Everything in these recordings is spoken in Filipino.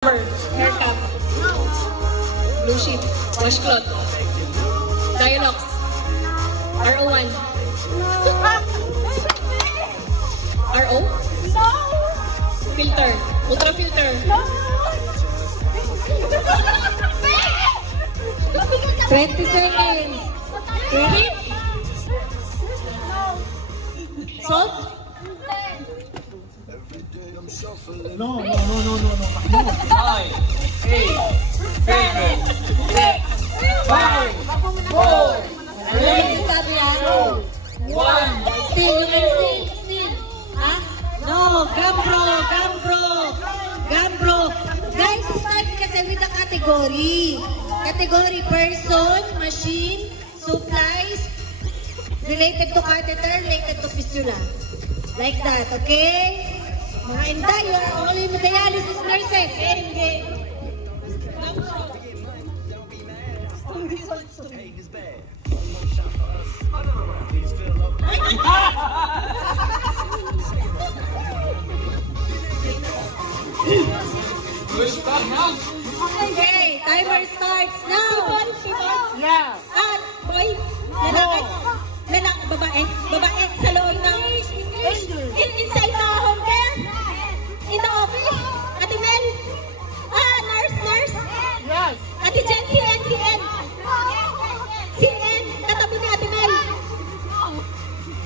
Haircap. Blue sheet. Washcloth. Dialox. RO1. RO? Filter. Ultra filter. 20 seconds. Heat. Salt? No. 9, 8, 7, 6, 5, 4, 3, 2, 1. Still. Ha? No, Gambro. Guys, start kasi with the category. Category: person, machine, supplies, related to catheter, related to fistula. Like that, okay? Mga Inday, you are only dialysis nurses. Game. Okay, timer starts now. Yeah. Boy, babae sa loob ng inside the home care, in the office. Ate Mel, nurse. Yes. Ate Jen, CN, katabi ni Ate Mel.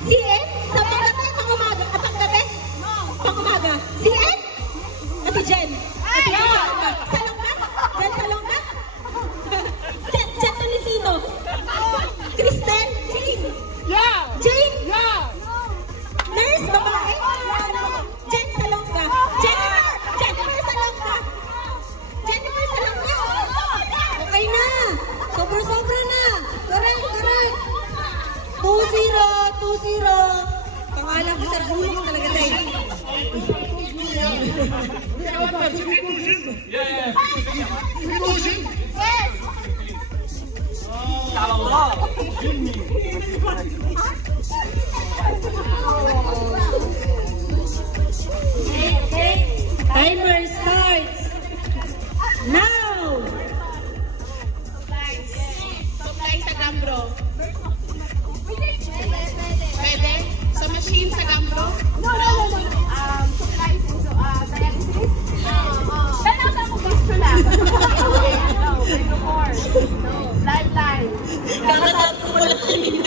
CN, sa panggabi, pangumaga, pangumaga. CN, Ate Jen. Salong ka? Jen Tolentino. Kristen, Jane. Yeah. Jane. Yeah. Nurse, babae. Jen Salonga. Jennifer Salonga. Okay na. Sobra na. Correct. 2-0. Pangalan ko sa hulog talaga tayo. Timer starts now. Supply sa Gambro. Pwede? Sa machine sa Gambro? No. Supplies into dialysis. Kailangan mo gusto lang. No, more. No. Lifeline. Kakatapos ko lang kanina.